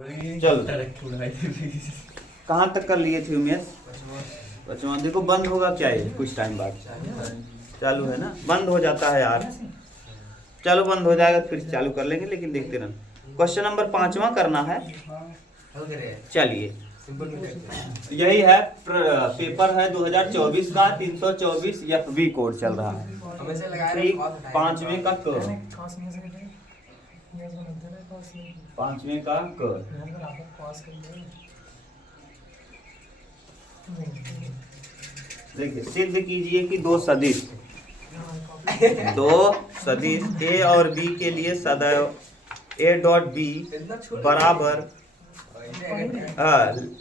चल कहाँ तक कर लिए थे उमेश? बचवा देखो बंद होगा क्या ये कुछ टाइम बाद? चालू है ना, बंद हो जाता है यार। चलो बंद हो जाएगा फिर चालू कर लेंगे, लेकिन देखते रहना। क्वेश्चन नंबर 5वां करना है। चलिए यही है, पेपर है 2024 का 324 FB कोड चल रहा है। ठीक, 5वें का क, 5वें का क। देखिए सिद्ध कीजिए कि दो सदिश ए और बी के लिए सदैव ए डॉट बी बराबर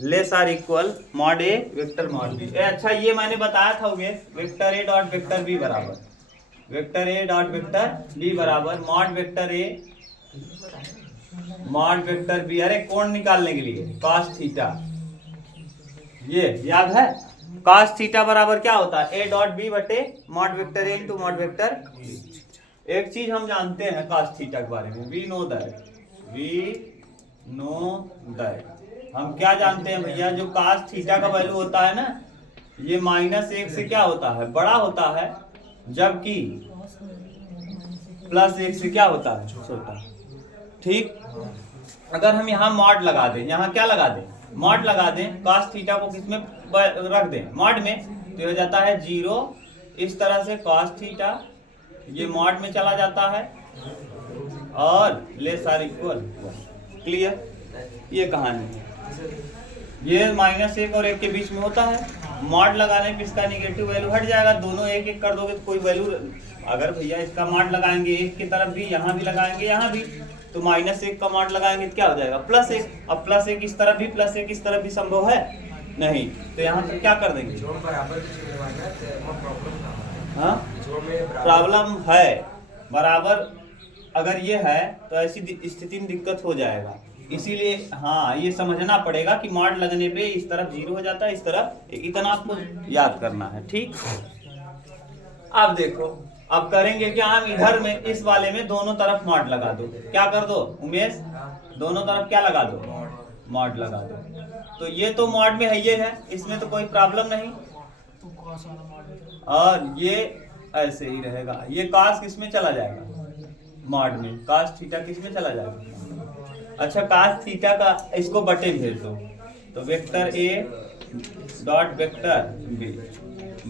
less or equal mod A vector mod B. अच्छा ये मैंने बताया था vector A dot vector B बराबर मॉड वेक्टर बी। अरे कोण निकालने के लिए कॉस थीटा, ये याद है। कॉस थीटा बराबर क्या होता है? ए डॉट बी बटे mod vector A into mod vector B. एक चीज हम जानते हैं कॉस थीटा के बारे में, वी नो दैट। हम क्या जानते हैं भैया, जो कॉस थीटा का वैल्यू होता है ना, ये -1 से क्या होता है? बड़ा होता है, जबकि +1 से क्या होता है? छोटा। ठीक, अगर हम यहाँ मॉड लगा दें, यहाँ क्या लगा दें? मॉड लगा दें, कॉस थीटा को किसमें रख दें? मॉड में, तो हो जाता है 0। इस तरह से कॉस थीटा ये मॉड में चला जाता है और लेस आर इक्वल। क्लियर? ये कहानी है। ये -1 और 1 के बीच में होता है। मॉड लगाने पे इसका निगेटिव वैल्यू हट जाएगा। दोनों एक एक कर दोगे तो कोई वैल्यू, अगर भैया इसका मॉड लगाएंगे 1 की तरफ भी, यहाँ भी लगाएंगे, यहाँ भी, तो -1 का मॉड लगाएंगे तो क्या हो जाएगा? +1। अब +1 इस तरफ भी, +1 इस तरफ भी संभव है नहीं, तो यहाँ तक क्या कर देंगे? हाँ प्रॉब्लम है बराबर। अगर ये है तो ऐसी स्थिति में दिक्कत हो जाएगा। इसीलिए हाँ ये समझना पड़ेगा कि मॉड लगने पे इस तरफ 0 हो जाता है, इस तरफ, इतना आपको याद करना है। ठीक, अब देखो, अब करेंगे क्या हम? इधर में इस वाले में दोनों तरफ मॉड लगा दो। क्या कर दो उमेश? दोनों तरफ क्या लगा दो? मॉड लगा दो। तो ये तो मॉड में है, ये है, इसमें तो कोई प्रॉब्लम नहीं। और ये ऐसे ही रहेगा। ये कॉस किस में चला जाएगा? मॉड में। कॉस थीटा किस में चला जाएगा? अच्छा, कॉस थीटा का इसको बटे भेज दो, तो vector A dot vector B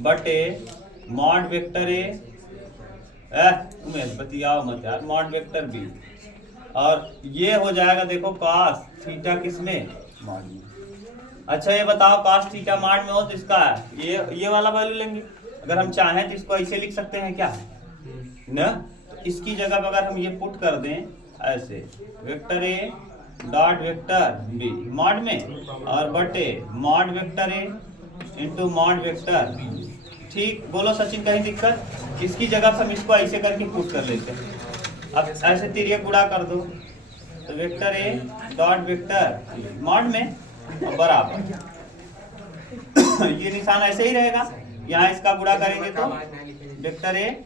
बटे मॉड वेक्टर ए, बतियाओ मत यार, मॉड वेक्टर बी। और ये हो जाएगा, देखो कॉस थीटा किस में? मॉड में। अच्छा ये बताओ, कॉस थीटा मॉड में हो तो इसका ये वाला वैल्यू लेंगे। अगर हम चाहें तो इसको ऐसे लिख सकते हैं क्या ना? तो इसकी जगह पर अगर हम ये पुट कर दें ऐसे, vector A dot vector B mod में और बटे mod vector A into mod vector. ठीक, बोलो सचिन कहीं दिक्कत? इसकी जगह पर हम इसको ऐसे करके पुट कर लेते हैं। अब ऐसे तिरिया गुणा कर दो, तो vector A dot vector mod में और बराबर ये निशान ऐसे ही रहेगा। यहाँ इसका गुणा करेंगे तो वेक्टर ए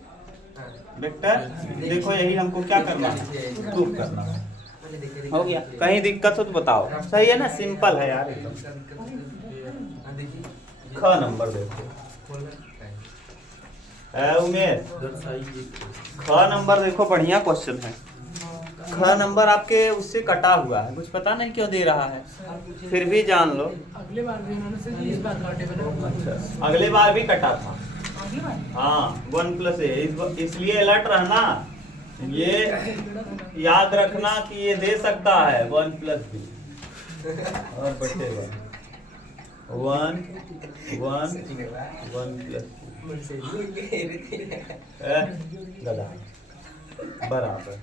वेक्टर, देखो यही हमको क्या करना है? प्रूफ करना है। हो गया? कहीं दिक्कत हो तो बताओ। सही है ना? सिंपल है यार एकदम। ख नंबर देखो उमेश, ख नंबर देखो, बढ़िया क्वेश्चन है। ख नंबर आपके उससे कटा हुआ है, कुछ पता नहीं क्यों दे रहा है, फिर भी जान लो। अगले बार भी उन्होंने इस बार काटे बना। अच्छा, अगले बार भी कटा था। हाँ 1+a, इसलिए अलर्ट रहना, ये याद रखना कि ये दे सकता है 1+b और बटेगा 1 बराबर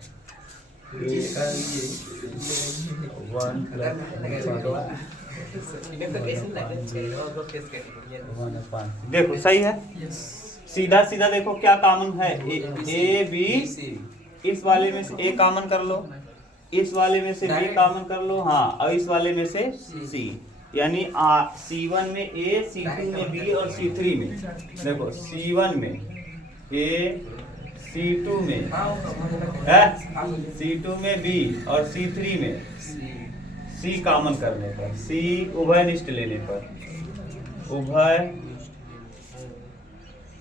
1+1। देखो सही है, सीधा सीधा देखो क्या कॉमन है? ए बी, इस वाले में से ए कॉमन कर लो, इस वाले में से बी कॉमन कर लो, हाँ, और इस वाले में से सी, यानी C1 में ए, C2 में बी और C3 में, देखो C1 में ए, C2 में C2 में B और C3 में सी कॉमन करने पर, सी उभयनिष्ठ लेने पर, उभय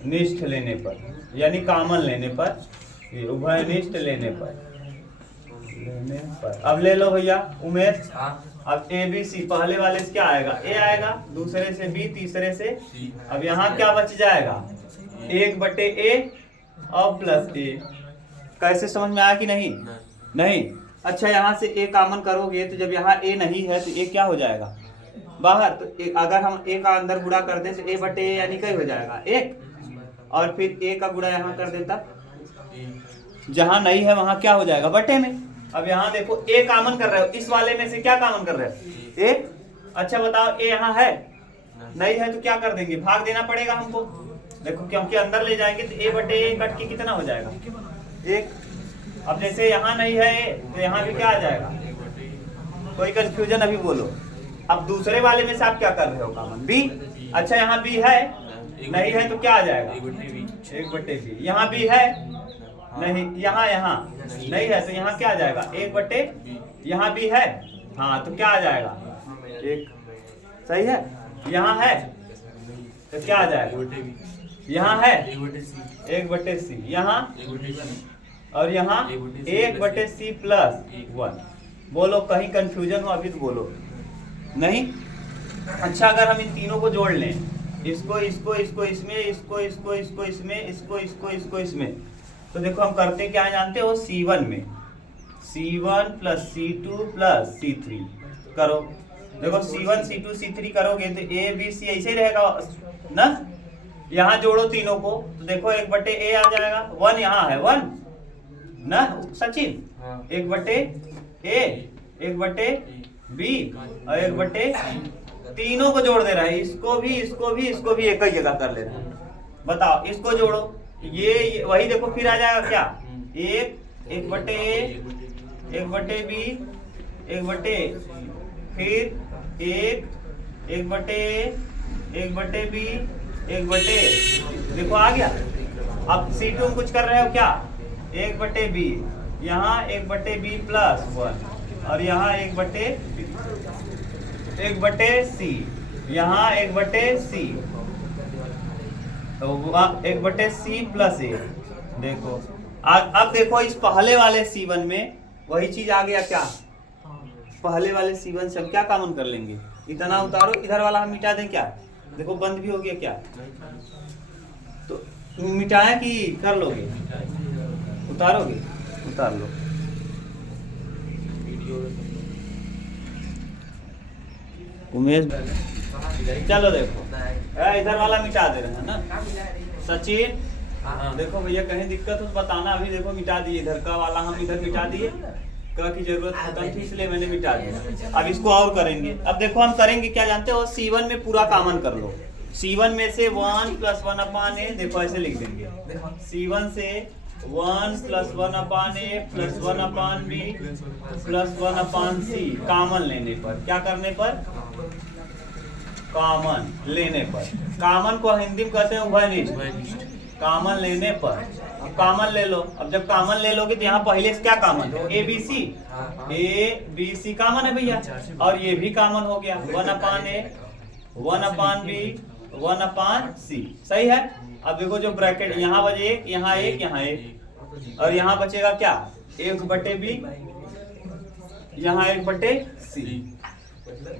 निष्ठ लेने पर, यानी कॉमन लेने पर, ये उभयनिष्ठ लेने पर। अब ले लो भैया उमेश। अब ए बी सी पहले वाले से क्या आएगा, ए आएगा, दूसरे से बी, तीसरे से। अब यहाँ क्या बच जाएगा, 1/a और प्लस ए। कैसे समझ में आया कि नहीं? नहीं। अच्छा यहाँ से ए कॉमन करोगे तो जब यहाँ ए नहीं है तो ए क्या हो जाएगा, बाहर। तो अगर हम ए का अंदर गुणा कर दे तो a/a यानी क्या हो जाएगा, 1। और फिर ए का गुणा यहाँ कर देता, जहाँ नहीं है वहां क्या हो जाएगा, बटे में। अब यहाँ देखो ए कॉमन कर रहे हो, इस वाले में से क्या कॉमन कर रहे हो, ए। अच्छा बताओ ए यहाँ है, नहीं है तो क्या कर देंगे, भाग देना पड़ेगा हमको। देखो क्योंकि अंदर ले जाएंगे तो a/a कट के कितना हो जाएगा, 1। अब जैसे यहाँ नहीं है ए तो यहाँ भी क्या आ जाएगा, कोई कंफ्यूजन अभी बोलो। अब दूसरे वाले में से आप क्या कर रहे हो, कॉमन बी। अच्छा यहाँ बी है, नहीं है तो क्या आ जाएगा, 1/b। यहाँ बी है, नहीं, यहाँ नहीं है तो यहाँ क्या आ जाएगा, 1/, यहाँ भी है, हाँ तो क्या आ जाएगा, 1। सही है। यहाँ है तो क्या आ जाएगा, यहाँ है 1/c, यहाँ और यहाँ 1/c प्लस 1। बोलो कहीं कंफ्यूजन हो अभी तो बोलो, नहीं। अच्छा अगर हम इन तीनों को जोड़ लें, इसको इसको इसको इसमें, इसको इसको इसको इसमें, इसको इसको इसको इसमें, तो देखो हम करते क्या है जानते हो, C1 में C1 plus C2 plus C3 करो। देखो C1 C2 C3 करोगे तो A B C ऐसे ही रहेगा ना। यहाँ जोड़ो तीनों को तो देखो 1/a आ जाएगा, 1 यहाँ है 1 ना सचिन, 1/a, 1/b और 1/, तीनों को जोड़ दे रहा है, इसको भी इसको भी इसको भी एक ही जगह कर ले रहा है। बताओ इसको जोड़ो, ये वही देखो फिर आ जाएगा क्या, 1/a, 1/b, 1/a, फिर 1/a, 1/b, 1/a, देखो आ गया। अब C2 में कुछ कर रहे हो क्या, 1/b, यहाँ 1/b प्लस 1 और यहाँ 1/c, यहाँ 1/c, तो 1/c प्लस 1। देखो अब देखो इस पहले वाले C1 में वही चीज आ गया क्या, पहले वाले C1 से हम क्या कॉमन कर लेंगे, इतना उतारो, इधर वाला हम मिटा दें क्या, देखो बंद भी हो गया क्या, तो मिटाया कि कर लोगे, उतारोगे, उतार लो। उमेश चलो देखो इधर वाला मिटा दे रहे हैं ना सचिन। देखो भैया कहीं दिक्कत हो तो बताना, अभी देखो मिटा दिए, इधर का वाला हम इधर मिटा दिए, का की जरूरत खत्म थी इसलिए मैंने मिटा दिया। अब इसको और करेंगे। अब देखो हम करेंगे क्या जानते हो, C1 में पूरा कॉमन कर लो, C1 में से 1 + 1/a, देखो ऐसे लिख देंगे, C1 से 1 + 1/a + 1/b + 1/c कॉमन लेने पर, क्या करने पर, कॉमन लेने पर। कॉमन को हिंदी में कहते हैं उभयनिष्ठ, कॉमन लेने पर। अब कॉमन ले लो, अब जब कॉमन ले लोगे तो यहाँ पहले से क्या कॉमन है, A B C कॉमन है भैया, और ये भी कॉमन हो गया, 1/a, 1/b, 1/c, सही है। अब देखो जो ब्रैकेट यहाँ बचे, यहाँ 1, यहाँ 1 और यहाँ बचेगा क्या, 1/b, यहाँ 1/c।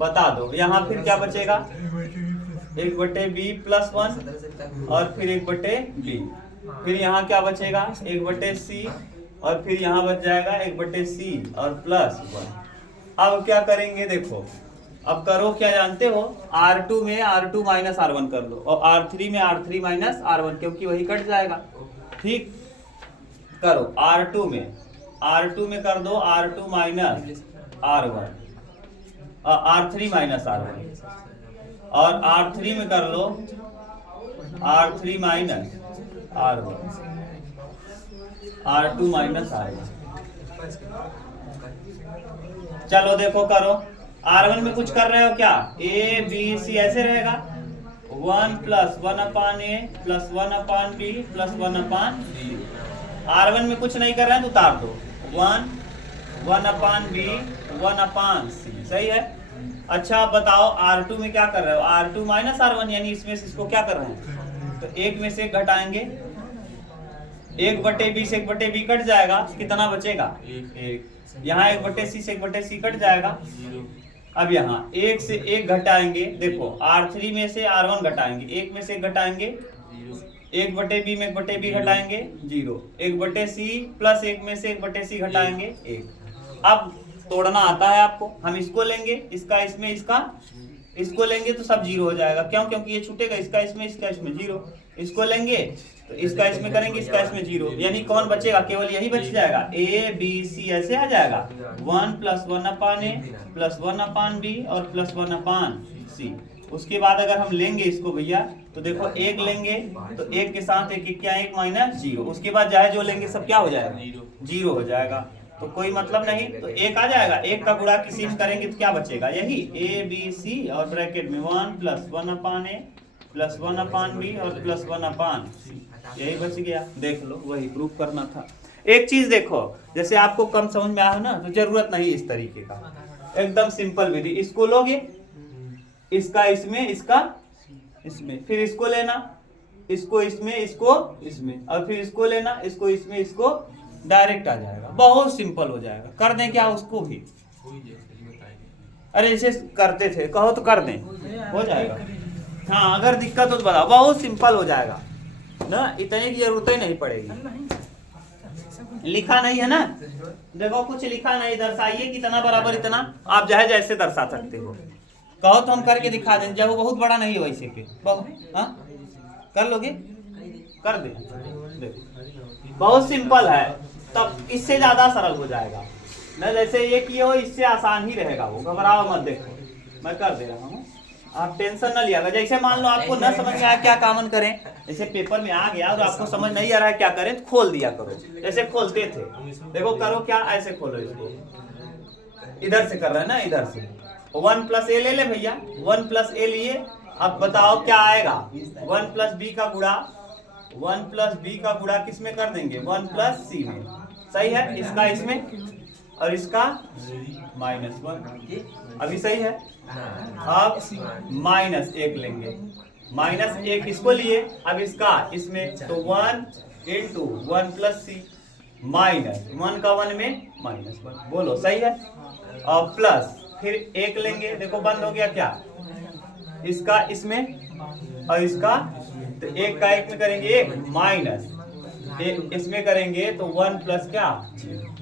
बता दो यहाँ फिर क्या बचेगा, 1/b + 1 और फिर 1/b, फिर यहाँ क्या बचेगा, 1/c और फिर यहाँ बच जाएगा 1/c और प्लस 1। अब क्या करेंगे देखो, अब करो क्या जानते हो, R2 में R2 - R1 कर लो और R3 में R3 - R1, क्योंकि वही कट जाएगा। ठीक करो, R2 में कर दो R2 - R1, R3 - R1 और R3 में कर लो R3 - R1, R2 - R1। चलो देखो करो, R1 में कुछ कर रहे हो क्या, A B C ऐसे रहेगा, 1 + 1/a + 1/b + 1/c। R1 में कुछ नहीं कर रहे हैं तो उतार दो, 1 1/b 1/c सही है। अच्छा अब बताओ R2 में क्या कर रहे हो, R2 माइनस R1, यानी इसमें से इसको क्या कर रहे हैं, तो एक में से एक घटाएंगे, 1/B से 1/B कट जाएगा, कितना बचेगा, एक। यहाँ 1/C से 1/C कट जाएगा। अब यहाँ एक से एक घटाएंगे, देखो R3 में से R1 घटाएंगे, एक में से एक घटाएंगे, 1/B में 1/B घटाएंगे 0, 1/C प्लस एक में से 1/C घटाएंगे 1। अब तोड़ना आता है आपको, हम इसको लेंगे, इसका इसमें, इसका इसको लेंगे तो सब 0 हो जाएगा, क्यों, क्योंकि ये छूटेगा, इसका इसमें, इसका इसमें 0। इसको लेंगे तो इसका इसमें करेंगे, इसका इसमें 0, यानी कौन बचेगा, केवल यही बच जाएगा, A B C ऐसे आ जाएगा, 1 + 1/A + 1/B और +1/C। उसके बाद अगर हम लेंगे इसको भैया, तो देखो एक लेंगे तो एक के साथ एक क्या, 1 - 0, उसके बाद चाहे जो लेंगे सब क्या हो जाएगा, 0 हो जाएगा, तो कोई मतलब नहीं, तो एक आ जाएगा, एक का गुणा किसी में करेंगे तो क्या बचेगा, यही ABC और ब्रैकेट में 1 + 1/A + 1/B और +1/C, यही बच गया। देख लो, वही प्रूफ करना था। एक चीज देखो, जैसे आपको कम समझ में आया ना, तो जरूरत नहीं इस तरीके का, एकदम सिंपल विधि, इसको लोगे, इसका इसमें, इसका इसमें, फिर इसको लेना, इसको इसमें, इसको इसमें, और फिर इसको लेना, इसको इसमें, इसको डायरेक्ट आ जाएगा, बहुत सिंपल हो जाएगा। कर दें क्या उसको भी, अरे ऐसे करते थे, कहो तो कर दें, हो जाएगा। हाँ अगर दिक्कत हो तो बताओ, बहुत सिंपल हो जाएगा ना, इतने की जरूरत ही नहीं पड़ेगी। लिखा नहीं है ना, देखो कुछ लिखा नहीं, दर्शाइए कितना बराबर इतना, आप चाहे जैसे दर्शा सकते हो, कहो तो हम करके दिखा दें, जब वो बहुत बड़ा नहीं है वैसे के, हाँ कर लोगे, कर दे, देखो बहुत सिंपल है, तब इससे ज्यादा सरल हो जाएगा ना, जैसे ये किए हो इससे आसान ही रहेगा, वो घबराओ मत, देखो मैं कर दे रहा हूँ, आप टेंशन न लिया। जैसे मान लो आपको न समझ में आया क्या कामन करें, जैसे पेपर में आ गया और आपको समझ नहीं आ रहा है क्या करें, तो खोल दिया करो, जैसे खोलते थे, देखो करो क्या, ऐसे खोलो इसको, इधर से कर रहे हैं ना, इधर से 1 + A ले ले भैया, 1 + A लिए, अब बताओ क्या आएगा, 1 + B का गुणा, 1 + B का गुणा किस में कर देंगे, 1 + C में, सही है, इसका इसमें और इसका -1, अभी सही है। अब -1 लेंगे, -1 इसको लिए, अब इसका इसमें, तो 1 × 1 + C, -1 का 1 में -1, बोलो सही है, और प्लस फिर 1 लेंगे, देखो बंद हो गया क्या, इसका इसमें और इसका, तो 1 का 1 में करेंगे 1 माइनस, इसमें करेंगे तो 1 + क्या,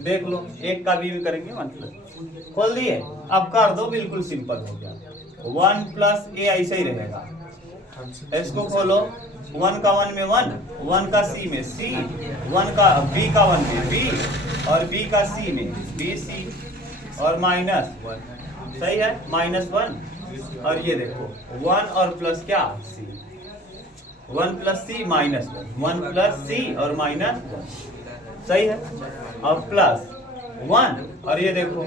देख लो 1 का भी करेंगे 1 +, खोल दिए, अब कर दो, बिल्कुल सिंपल हो गया, 1 + A ऐसे ही रहेगा, इसको खोलो, 1 का 1 में 1, 1 का C में C, 1 का B का 1 में B और B का C में BC और -1, सही है, -1, और ये देखो 1 और प्लस क्या C, 1 + C -1, 1 + C और -1, सही है, और +1, और ये देखो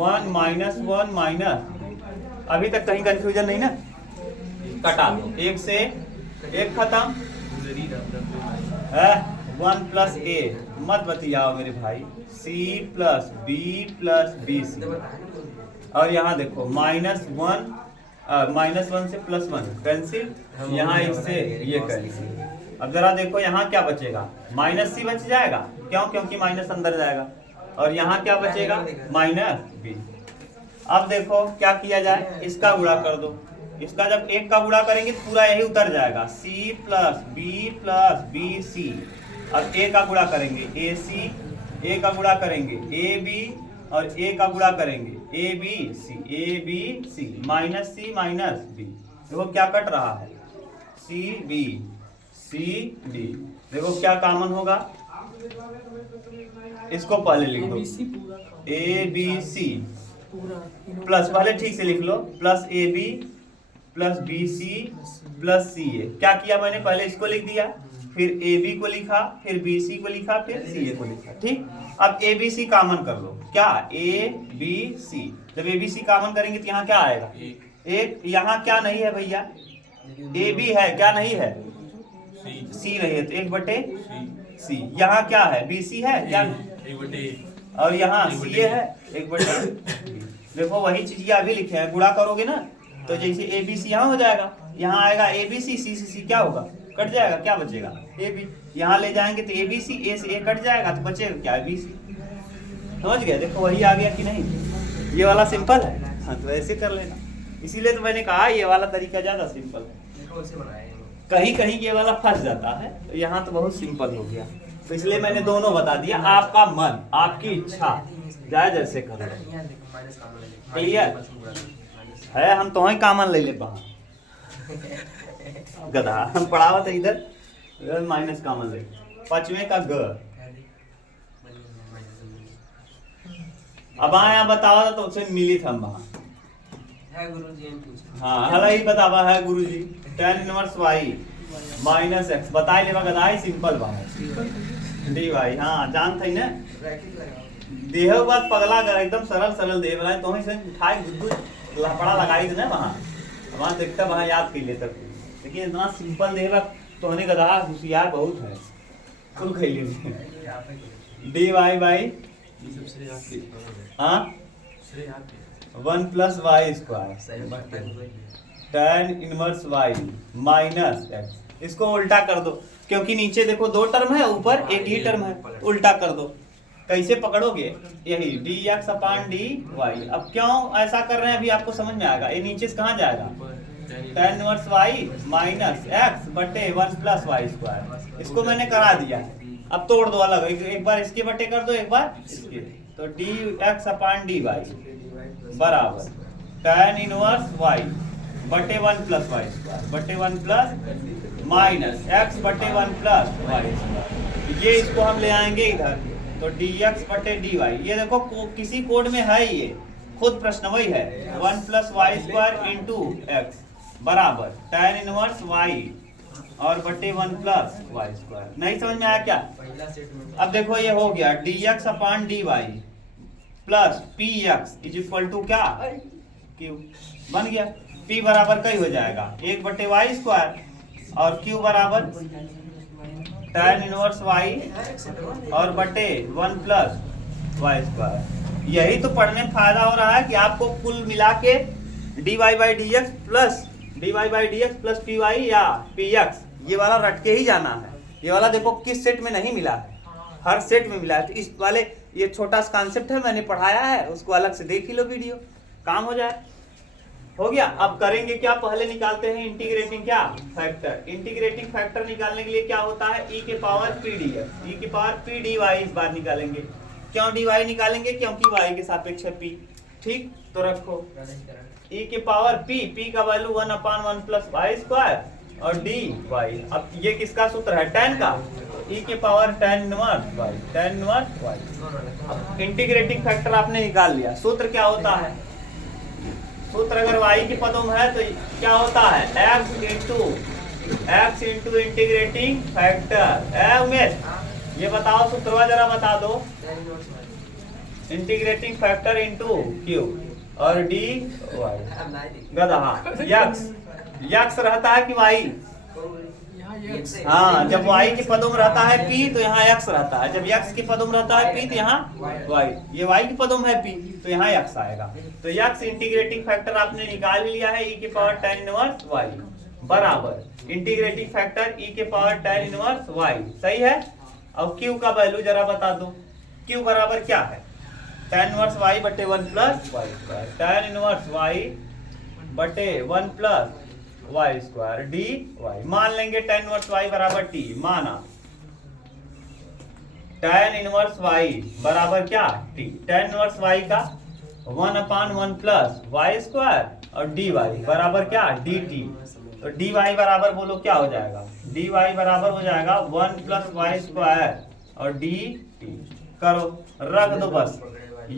1 -1 माइनस, अभी तक कहीं कंफ्यूजन नहीं ना, कटा दो, 1 से 1 खत्म है, 1 + A, मत बतियाओ मेरे भाई, C + B + BC, और यहाँ देखो -1 से +1 कैंसिल, यहाँ इससे ये कैंसिल, अब जरा देखो यहाँ क्या बचेगा, -C बच जाएगा, क्यों, क्योंकि माइनस अंदर जाएगा, और यहाँ क्या बचेगा, -B। अब देखो क्या किया जाए, इसका गुणा कर दो, इसका जब 1 का गुणा करेंगे तो पूरा यही उतर जाएगा, C + B + BC, अब A का गुणा करेंगे AC, A का गुणा करेंगे AB और A का गुणा करेंगे ABC, ABC -C -B, देखो क्या कट रहा है, CB, CB, देखो क्या कॉमन होगा, इसको पहले लिख दो, ABC प्लस, पहले ठीक से लिख लो, +AB + BC + CA, क्या किया मैंने, पहले इसको लिख दिया, फिर AB को लिखा, फिर BC को लिखा, फिर CA को लिखा, ठीक। अब ABC कॉमन कर लो, क्या, ABC, जब ABC कॉमन करेंगे तो यहाँ क्या आएगा, 1, यहाँ क्या नहीं है भैया, AB है, क्या नहीं है, C नहीं है, तो 1/C, यहाँ क्या है, BC है क्या, और यहाँ CA है, 1/B, देखो वही चीज ये अभी लिखे हैं, गुणा करोगे ना तो जैसे ए बी सी यहाँ हो जाएगा, यहाँ आएगा ए बी सी, सी से सी क्या होगा, कट जाएगा, क्या बचेगा ए बी, यहाँ ले जाएंगे तो ए बी सी, ए से ए कट जाएगा तो बचेगा क्या, बी सी। समझ गए, देखो वही आ गया कि नहीं, ये वाला सिंपल है। हाँ तो ऐसे कर लेना, इसीलिए तो मैंने कहा ये वाला तरीका ज्यादा सिंपल है। कहीं कहीं ये वाला फंस जाता है, तो यहाँ तो बहुत सिंपल हो गया, तो इसलिए मैंने दोनों बता दिया। आपका मन, आपकी इच्छा, जाए जैसे कर लो। क्लियर है, हम तो ही कामन ले ले वहाँ गधा, हम पढ़ावा था इधर माइनस कामन ले, पांचवें का ग। अब आया बताओ तो उससे मिली था वहाँ, हाँ हला ही बतावा है गुरुजी, tan inverse y minus x बताए लेवा गदाई सिंपल बा डी वाई। हाँ जान थई ना, देह बात पगला कर एकदम सरल सरल देह बनाए तो ही से उठाए गुद लपड़ा लगाई ना वहाँ देखता वहाँ याद कर लेता, लेकिन इतना सिंपल देह बा तो ने गधा होशियार बहुत है, कुल खेली डी वाई बाई हाँ 1 plus Y square tan inverse y minus X. इसको उल्टा कर दो, क्योंकि नीचे देखो दो टर्म है, ऊपर एक ही टर्म है, उल्टा कर दो। कैसे पकड़ोगे, यही dx अपान dy। अब क्यों ऐसा कर रहे हैं अभी आपको समझ में आएगा। ये नीचे से कहाँ जाएगा, tan inverse y minus x बटे 1 प्लस वाई स्क्वायर। इसको मैंने करा दिया, अब तोड़ दो अलग, एक बार इसके बटे कर दो, एक बार इसके, तो dx अपान dy बराबर tan इनवर्स y बटे 1 प्लस वाई स्क्वायर बटे 1 प्लस माइनस एक्स बटे 1 प्लस वाई स्क्वायर। ये इसको हम ले आएंगे इधर, तो dx बटे dy। ये देखो किसी कोड में है, ये खुद प्रश्न वही है, 1 plus Y square into X बराबर tan इनवर्स y और बटे 1 प्लस वाई स्क्वायर। नहीं समझ में आया क्या। अब देखो ये हो गया dx upon dy plus px is equal to क्या, q बन गया। p बराबर कई हो जाएगा 1 बटे वाई स्क्वायर और q बराबर tan इनवर्स y और बटे 1 प्लस वाई स्क्वायर। यही तो पढ़ने में फायदा हो रहा है कि आपको कुल मिला के dy by D X plus P Y या पी एक्स, ये वाला रट के ही जाना है। ये वाला देखो किस सेट में नहीं मिला है, हर सेट में मिला है। तो इस वाले ये छोटा सा कॉन्सेप्ट है, मैंने पढ़ाया है, उसको अलग से देख ही लो वीडियो, काम हो जाए। हो गया। अब करेंगे क्या, पहले निकालते हैं इंटीग्रेटिंग क्या फैक्टर। इंटीग्रेटिंग फैक्टर निकालने के लिए क्या होता है, e के power P D x, e के पावर पी डी वाई इस बार निकालेंगे। क्यों डी वाई निकालेंगे, क्योंकि y के सापेक्ष है p। ठीक, तो रखो e के पावर p का value 1 upon 1 plus Y square और डी वाई। अब ये किसका सूत्र है, tan का, e के power tan inverse y, tan inverse y। अब इंटीग्रेटिंग फैक्टर आपने निकाल लिया, सूत्र क्या होता है, सूत्र अगर y के पदों में है तो क्या होता है, x into integrating factor. Umesh ये बताओ सूत्रवा जरा बता दो, इंटीग्रेटिंग फैक्टर इंटू q और डी वाई गधा यक्स रहता है कि y, हाँ जब y के पदों में रहता है p तो यहाँ x रहता है, जब x के पदों में रहता है p तो यहाँ y, ये y के पदों में है p तो यहाँ x आएगा। तो x इंटीग्रेटिंग फैक्टर आपने निकाल लिया है e के पावर tan इनवर्स y बराबर इंटीग्रेटिंग फैक्टर e के पावर tan इनवर्स y। सही है। अब q का वैल्यू जरा बता दो, q बराबर क्या है, tan इनवर्स y बटे 1 plus Y square, tan inverse y बटे 1 plus Y square D Y. मान लेंगे tan इनवर्स y बराबर t, माना tan इनवर्स y बराबर क्या t, tan इनवर्स y का 1 अपान 1 प्लस वाई स्क्वायर और डी वाई बराबर क्या dt। तो डी वाई बराबर बोलो क्या हो जाएगा, डी वाई बराबर हो जाएगा 1 प्लस वाई स्क्वायर और डी टी। करो रख दो बस,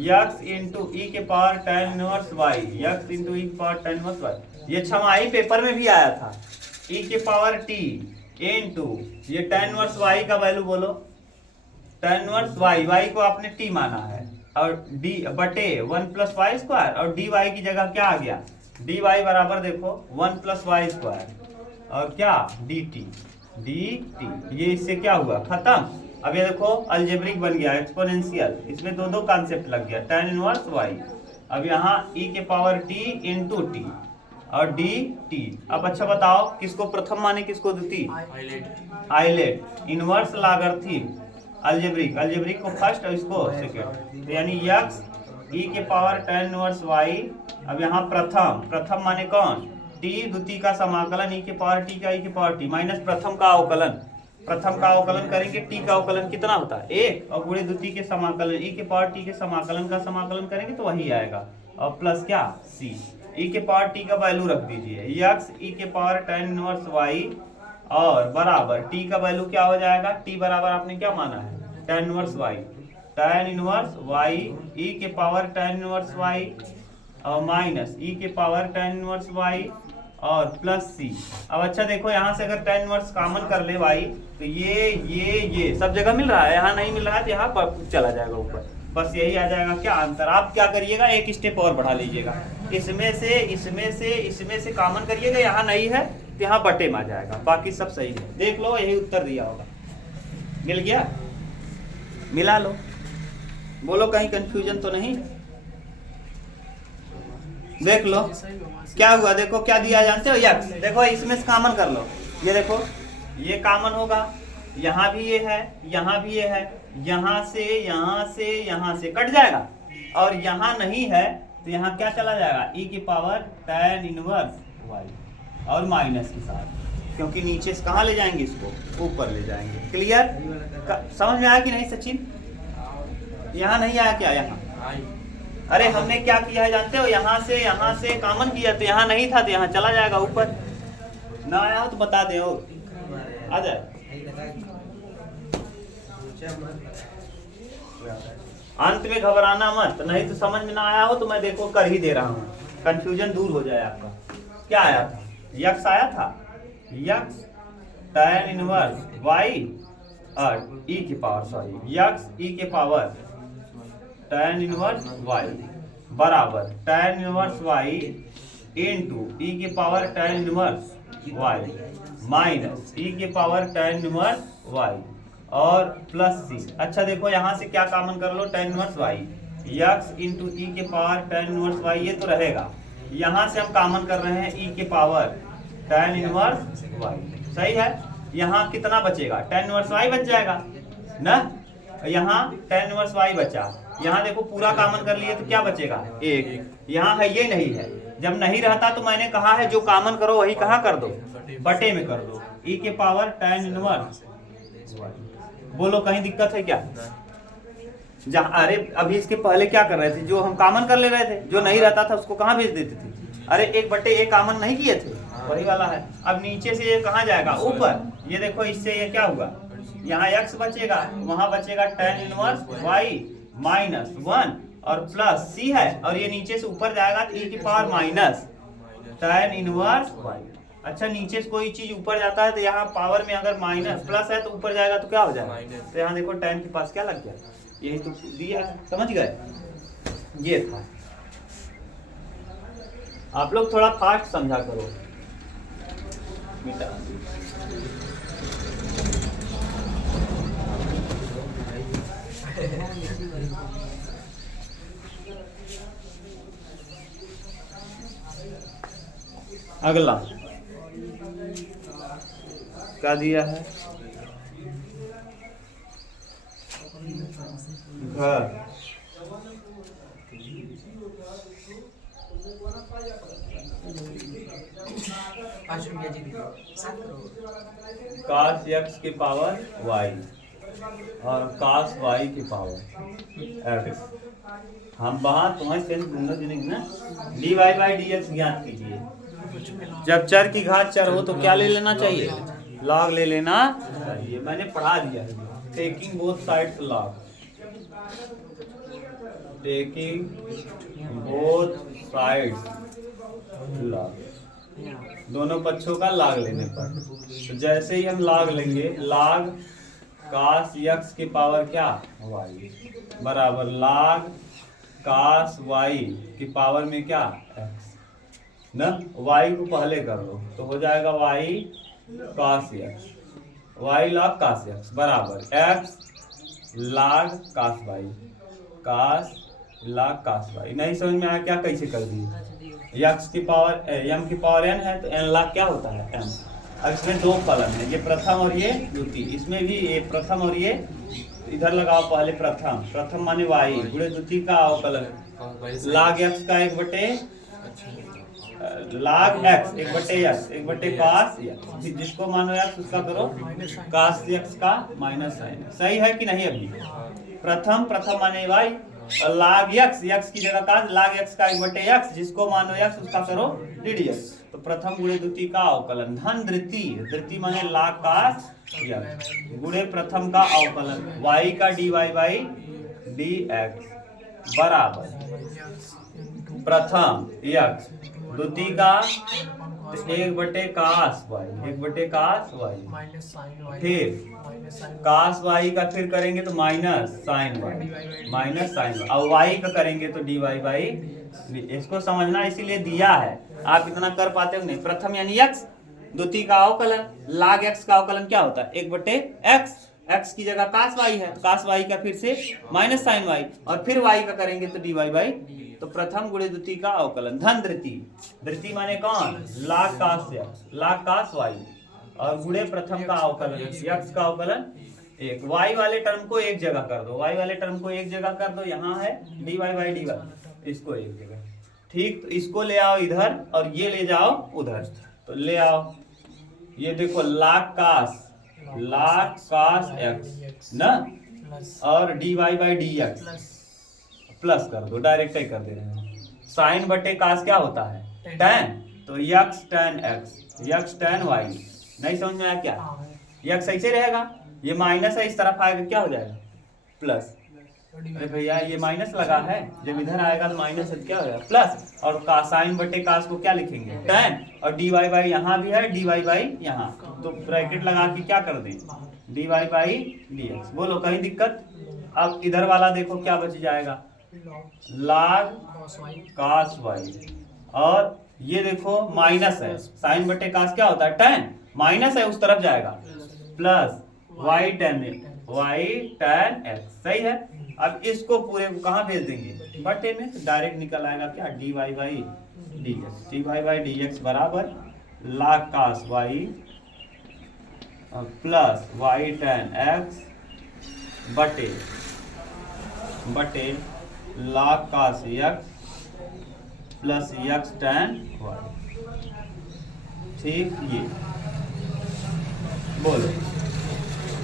x इंटू ई के power tan inverse y, x into E के पावर tan इनवर्स y। ये छमाही पेपर में भी आया था, e के पावर t इंटू ये tan इनवर्स y का वैल्यू बोलो, tan इनवर्स y को आपने t माना है और d बटे 1 प्लस वाई स्क्वायर और dy की जगह क्या आ गया, dy बराबर देखो 1 प्लस वाई स्क्वायर और क्या dt। ये इससे क्या हुआ खत्म। अब ये देखो अलजेब्रिक बन गया, एक्सपोनेंशियल, इसमें दो कॉन्सेप्ट लग गया, tan इनवर्स y अब यहाँ e के पावर t इंटू टी और डी टी। अब अच्छा बताओ किसको प्रथम माने किसको द्वितीय? आइलेट इनवर्स लागर्थी अलजेब्रिक को फर्स्ट और इसको सेकंड। तो यानी x e के पावर tan इनवर्स y। अब यहाँ प्रथम माने कौन? t, द्वितीय का समाकलन e के पावर t का e के पावर t माइनस प्रथम का अवकलन करेंगे t का अवकलन कितना होता है 1 और गुणे द्वितीय के समाकलन e के पावर t के समाकलन का समाकलन करेंगे तो वही आएगा और प्लस क्या c e के पावर t का वैल्यू रख दीजिए x e के पावर tan इनवर्स y और बराबर t का वैल्यू क्या हो जाएगा? t बराबर आपने क्या माना है? tan इनवर्स y e के पावर tan इनवर्स y और माइनस e के पावर tan इनवर्स y और प्लस c। अब अच्छा देखो यहाँ से अगर tan इनवर्स कॉमन कर ले y तो ये सब जगह मिल रहा है, यहाँ नहीं मिल रहा है तो यहाँ पर चला जाएगा ऊपर, बस यही आ जाएगा क्या आंसर। आप क्या करिएगा एक स्टेप और बढ़ा लीजिएगा, इसमें से कॉमन करिएगा, यहाँ नहीं है तो यहाँ बटे में आ जाएगा, बाकी सब सही है। देख लो यही उत्तर दिया होगा। मिल गया? मिला लो, बोलो कहीं कंफ्यूजन तो नहीं? देख लो क्या हुआ, देखो क्या दिया जानते हो यक्स। देखो इसमें से कॉमन कर लो, ये देखो ये कॉमन होगा, यहाँ भी ये है, यहाँ भी ये है, यहाँ से कट जाएगा और यहाँ नहीं है तो यहाँ क्या चला जाएगा e की पावर tan इनवर्स y और माइनस के साथ, क्योंकि नीचे से कहाँ ले जाएंगे इसको? ऊपर ले जाएंगे। क्लियर? समझ में आया कि नहीं सचिन? यहाँ नहीं आया क्या? यहाँ अरे हमने क्या किया है जानते हो, यहाँ से कॉमन किया तो यहाँ नहीं था तो यहाँ चला जाएगा ऊपर। ना आया हो तो बता दे, और आ जाए। अंत में घबराना मत, नहीं तो समझ में ना आया हो तो मैं देखो कर ही दे रहा हूँ, कंफ्यूजन दूर हो जाए आपका। क्या आया था? यक्स आया था, यक्स tan इनवर्स y और e की पावर यक्स e के पावर tan इनवर्स y बराबर tan inverse y into e के power tan inverse y minus e के पावर tan इनवर्स y और प्लस c। अच्छा देखो यहाँ से क्या कॉमन कर लो, tan inverse y x into e के पावर tan इनवर्स y, ये तो रहेगा। यहाँ से हम कॉमन कर रहे हैं e के पावर tan इनवर्स y, सही है। यहाँ कितना बचेगा? tan इनवर्स y बच जाएगा ना, यहाँ tan इनवर्स y बचा। यहाँ देखो पूरा कॉमन कर लिए तो क्या बचेगा? 1। यहाँ है, ये नहीं है, जब नहीं रहता तो मैंने कहा है जो कॉमन करो वही कहाँ कर दो? बटे में कर दो, e के पावर tan इनवर्स। बोलो कहीं दिक्कत है क्या? जहाँ अरे अभी इसके पहले क्या कर रहे थे, जो हम कॉमन कर ले रहे थे, जो नहीं रहता था उसको कहाँ भेज देते थे? अरे 1/1 कॉमन नहीं किए थे, वही वाला है। अब नीचे से ये कहाँ जाएगा? ऊपर। ये देखो इससे ये क्या हुआ, यहाँ x बचेगा, वहां बचेगा tan इनवर्स y माइनस 1 और प्लस c है, और ये नीचे से ऊपर जाएगा तो e की power minus tan inverse y। अच्छा नीचे से कोई चीज ऊपर जाता है तो यहाँ पावर में अगर माइनस प्लस है तो ऊपर जाएगा तो क्या हो जाएगा? तो यहाँ देखो tan के पास क्या लग गया, यही तो दिया है, समझ गए? ये था। आप लोग थोड़ा फास्ट समझा करो। अगला क्या दिया है? घर। cos x की पावर y और cos y की पावर x। हम वहां तुम्हें सेंस दूंगा ना, dy बाई dx ज्ञात कीजिए। जब चर की घात चर हो तो क्या ले लेना चाहिए? लॉग ले लेना चाहिए, मैंने पढ़ा दिया है। Taking both sides log, taking both sides log, दोनों पक्षों का लॉग लेने पर। तो जैसे ही हम लॉग लेंगे, लॉग cos x की पावर क्या? y बराबर log cos y की पावर में क्या? x ना, y को पहले कर लो तो हो जाएगा y cos x, y log cos x बराबर x log cos y, cos log cos y। नहीं समझ में आया क्या कैसे कर दिए? x की पावर m की पावर n है तो n log क्या होता है m। अब इसमें दो फलन है, ये प्रथम और ये द्वितीय, इसमें भी ये प्रथम और ये इधर लगाओ पहले प्रथम माने y गुणे द्वितीय का अवकलन log x का 1/, log x 1/x 1/, cos x जिसको मानो x उसका करो cos x का माइनस साइन। सही है कि नहीं? अभी प्रथम माने y और log x की जगह का log x का 1/x जिसको मानो x उसका करो ddx। तो प्रथम गुणे द्वितीय का अवकलन धन द्वितीय माने log cos x गुणे प्रथम का अवकलन y का dy/dx बराबर प्रथम x द्वितीय का 1/cos y फिर cos y का फिर करेंगे तो माइनस साइन y और y का करेंगे तो dy/d। इसको समझना इसीलिए दिया है, आप इतना कर पाते हो नहीं। प्रथम यानी x, द्वितीय का अवकलन log x का अवकलन क्या होता है 1/x, x की जगह cos y है, cos y का फिर से माइनस साइन y और फिर y का करेंगे तो dy/d। तो प्रथम गुणे द्वितीय का अवकलन धन द्वितीय माने कौन log cos y और गुणे प्रथम का अवकलन x का अवकलन एक। y वाले टर्म को एक जगह कर दो, यहाँ है dy/dy, इसको एक जगह, ठीक। तो इसको ले आओ इधर और ये ले जाओ उधर, तो ले आओ ये देखो log cos x ना और dy/dx प्लस कर दो, डायरेक्ट ही कर दे रहे हैं। साइन बटे कास क्या होता है tan, तो x tan y। नहीं समझ में आया क्या? x ऐसे रहेगा, ये माइनस है, इस तरफ आएगा क्या हो जाएगा प्लस। अरे भैया ये माइनस लगा है, जब इधर आएगा तो माइनस है क्या हो जाएगा प्लस। और का साइन बटे कास को क्या लिखेंगे tan और dy/, यहाँ भी है dy/, यहाँ तो ब्रैकेट लगा के क्या कर दें dy/dx। बोलो कहीं दिक्कत? अब इधर वाला देखो क्या बच जाएगा log cos y और ये देखो माइनस है, साइन बटे कास क्या होता है tan, माइनस है उस तरफ जाएगा प्लस y tan x। सही है। अब इसको पूरे को कहाँ भेज देंगे बटे में, तो डायरेक्ट निकल आएगा क्या dy/dx बराबर log cos y plus y tan x बटे log cos x plus x tan y। ठीक, ये बोलो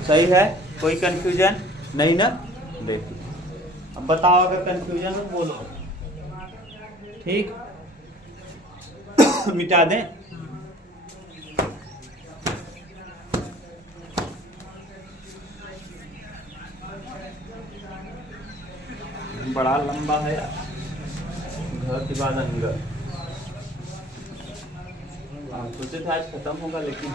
सही है? कोई कंफ्यूजन नहीं ना? देखिए अब बताओ अगर कंफ्यूजन हो बोलो, ठीक। मिटा दें? बड़ा लंबा है घर के बाद अंदर, सोचे थे आज खत्म होगा लेकिन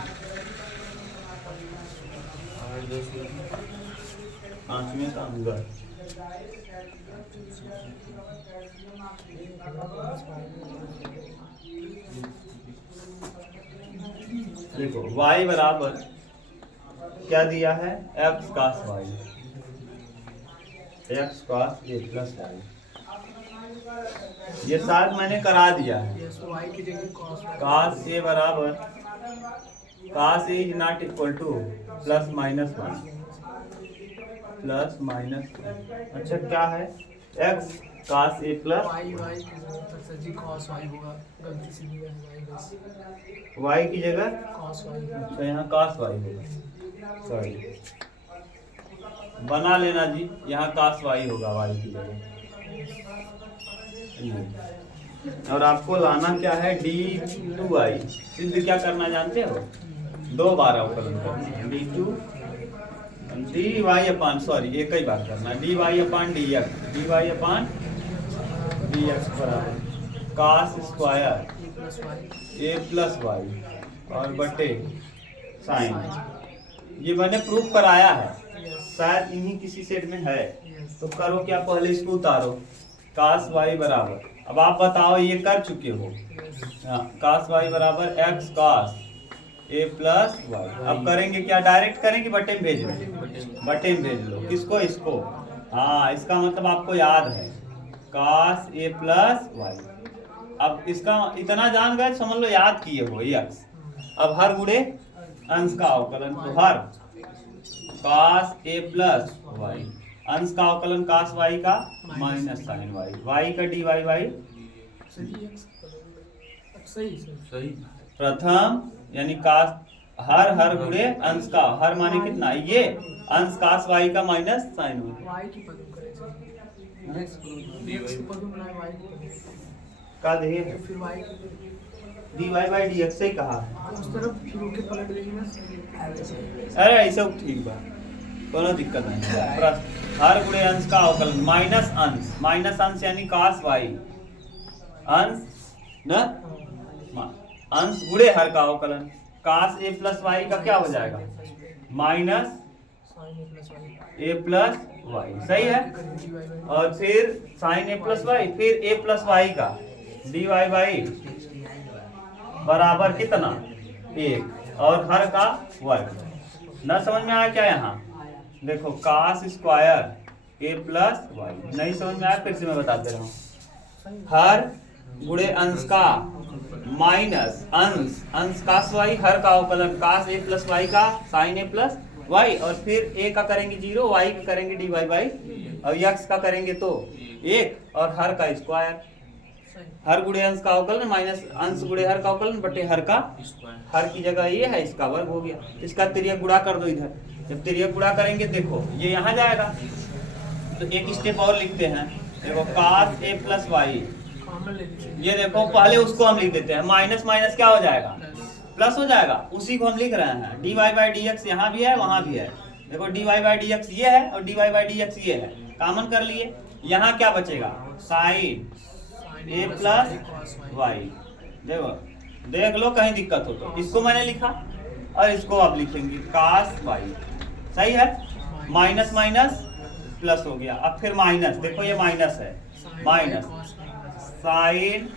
5वें का अंदर। देखो y बराबर क्या दिया है x cos y, x cos a plus y, ये साथ मैंने करा दिया है। cos a बराबर cos a is not equal two plus minus 1। अच्छा क्या है x cos a plus y की जगह तो यहाँ cos y होगा, सॉरी बना लेना जी, यहाँ cos y होगा y की जगह। और आपको लाना क्या है d2y, सिद्ध क्या करना जानते हो? 2 बार अवकलन करना d2 सॉरी एक ही बार करना dy/dx बराबर cos square a plus y और बटे साइन। ये मैंने प्रूफ कराया है, शायद इन्हीं किसी सेट में है, तो करो क्या पहले इसको उतारो cos y बराबर, अब आप बताओ ये कर चुके हो, cos y बराबर x cos a plus y। अब करेंगे क्या, डायरेक्ट करेंगे बटे में भेज लो, किसको? इसको। हाँ इसका मतलब आपको याद है, cos a प्लस y। अब इसका इतना जान गए समझ लो याद किए हो x। अब हर गुणे अंश का अवकलन, तो हर cos a प्लस y, अंश का अवकलन cos y का माइनस sin y, y का dy बाई सही प्रथम यानी cos हर गुणे अंश का, हर माने कितना ये अंश cos y का माइनस sin y y की पदम करेंगे x की पदम बनाए y की पदम का दे फिर y dy बाई dx से ही कहा है। उस तरफ फिर के पलट देंगे ना। अरे ऐसे ठीक बा, कोनो दिक्कत नहीं। हर गुणे अंश का अवकलन माइनस अंश यानी cos y, अंश न अंश गुणे हर का अवकलन cos a प्लस y का क्या हो जाएगा माइनस a प्लस y, सही है। और फिर sin a प्लस y, फिर a प्लस y का dy बाई बराबर कितना 1 और हर का वर्ग। न समझ में आया क्या यहाँ देखो cos square a plus y, नहीं समझ में आया फिर से मैं बताते रहा हूँ। हर गुणे अंश का माइनस अंश cos y, हर का अवकलन cos a प्लस y का sin a प्लस y, और फिर a का करेंगे 0, y का करेंगे dy बाई, और x का करेंगे तो 1 और हर का स्क्वायर। हर गुणे अंश का अवकलन माइनस अंश गुणे हर का अवकलन बटे हर का, हर की जगह ये है इसका वर्ग हो गया। इसका तिर्यक गुणा कर दो इधर, जब तिर्यक गुणा करेंगे देखो ये यहाँ जाएगा, तो एक स्टेप और लिखते हैं। देखो cos a प्लस y, ये देखो पहले उसको हम लिख देते हैं, माइनस माइनस क्या हो जाएगा प्लस हो जाएगा, उसी को हम लिख रहे हैं। dy बाई dx यहाँ भी है वहाँ भी है, देखो dy बाई dx ये है और dy बाई dx ये है, कॉमन कर लिए। यहाँ क्या बचेगा sin a प्लस y। देखो देख लो कहीं दिक्कत हो तो इसको मैंने लिखा और इसको आप लिखेंगे cos y, सही है। माइनस माइनस प्लस हो गया, अब फिर माइनस, देखो ये माइनस है, माइनस sin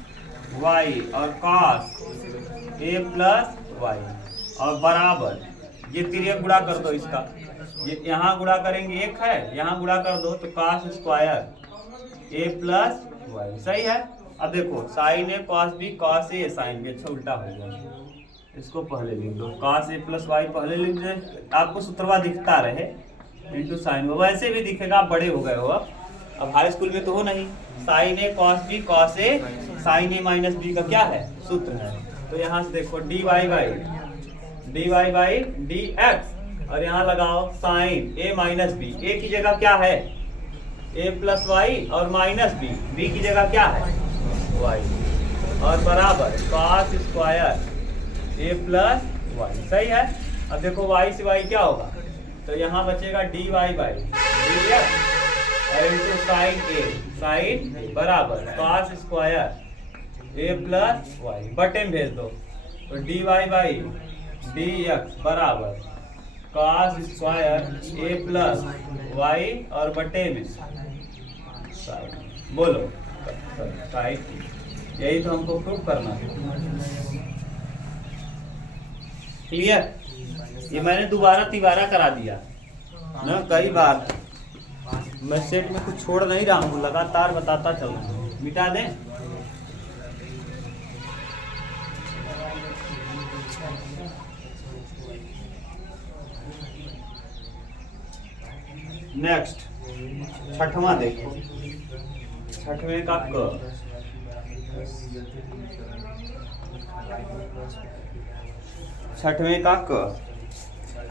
y और cos a प्लस y और बराबर ये तिर्यक गुणा कर दो इसका, ये यहाँ गुणा करेंगे 1 है, यहाँ गुणा कर दो तो cos square a plus y, सही है। अब देखो sin a cos b cos a sin b, अच्छा उल्टा हो गया, इसको पहले लिख दो cos a प्लस y पहले लिख दे, आपको सूत्रवा दिखता रहे इंटू साइन, वैसे भी दिखेगा, आप बड़े हो गए हो अब हाई स्कूल में तो हो नहीं। sin a cos b cos a sin a minus b का क्या है सूत्र है, तो यहाँ से देखो dy बाई dx और यहाँ लगाओ sin a minus b, a की जगह क्या है a प्लस y और माइनस b, b की जगह क्या है y और बराबर cos square a plus y, सही है। अब देखो y से y क्या होगा, तो यहाँ बचेगा dy by dx into sin a बराबर cos square a plus y, बटे में भेज दो, तो dy बाई dx बराबर cos square a plus y और बटे में sin, बोलो sin, यही तो हमको प्रूव करना है। क्लियर, ये मैंने दोबारा तिबारा करा दिया ना कई बार, मैं सेट में कुछ छोड़ नहीं रहा हूँ, लगातार बताता चल रहा हूँ। मिटा दें, नेक्स्ट छठवां देखो, छठवें का क, छठवें का क,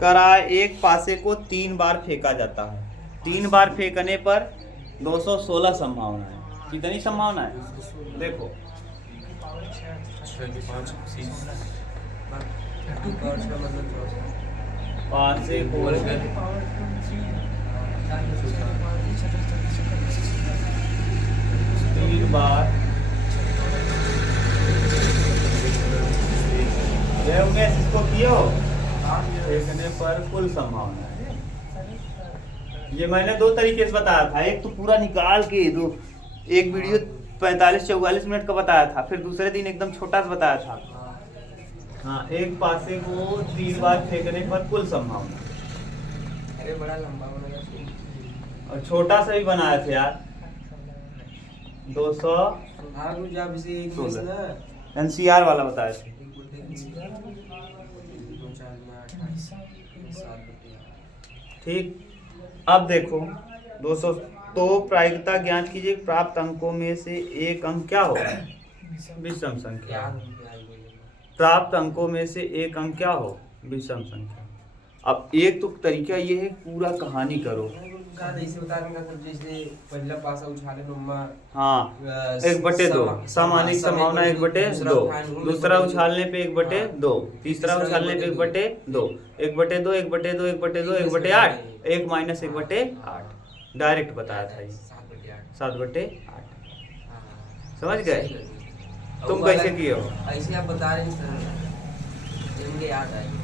कराए एक पासे को 3 बार फेंका जाता है, 3 बार फेंकने पर 216 संभावना है। कितनी संभावना है देखो, पासे को 3 बार उमेश इसको किए हो फेंकने पर कुल संभावना है। ये मैंने 2 तरीके से बताया था, एक तो पूरा निकाल के दो, एक वीडियो 45-44 मिनट का बताया था, फिर दूसरे दिन एकदम छोटा सा बताया था। हाँ, एक पासे को 3 बार फेंकने पर कुल संभावना, अरे बड़ा लंबा बना, और छोटा सा भी बनाया था यार, 200 आलू जब से एक में से ना एनसीआर वाला बताया थे। एक बोलते हैं 2 4 28 7 ठीक, अब देखो 200, तो प्रायिकता ज्ञात कीजिए, प्राप्त अंकों में से एक अंक क्या हो, विषम संख्या। याद हो गया ये। प्राप्त अंकों में से एक अंक क्या हो, विषम संख्या। अब एक तो तरीका ये है, पूरा कहानी करो। ऐसे बता रहा था जैसे पहला पासा उछाले मम्मा हाँ, 1/2, सामान्य संभावना 1/2, दूसरा उछालने पे 1/2, तीसरा उछालने पे 1/2, 1/2, 1/2, 1/2, 1/8, 1 - 1/8, डायरेक्ट बताया था ये 7/8। समझ गए? तुम कैसे किए हो? ऐसे आप बता रहे हैं सर, मुझे याद आया।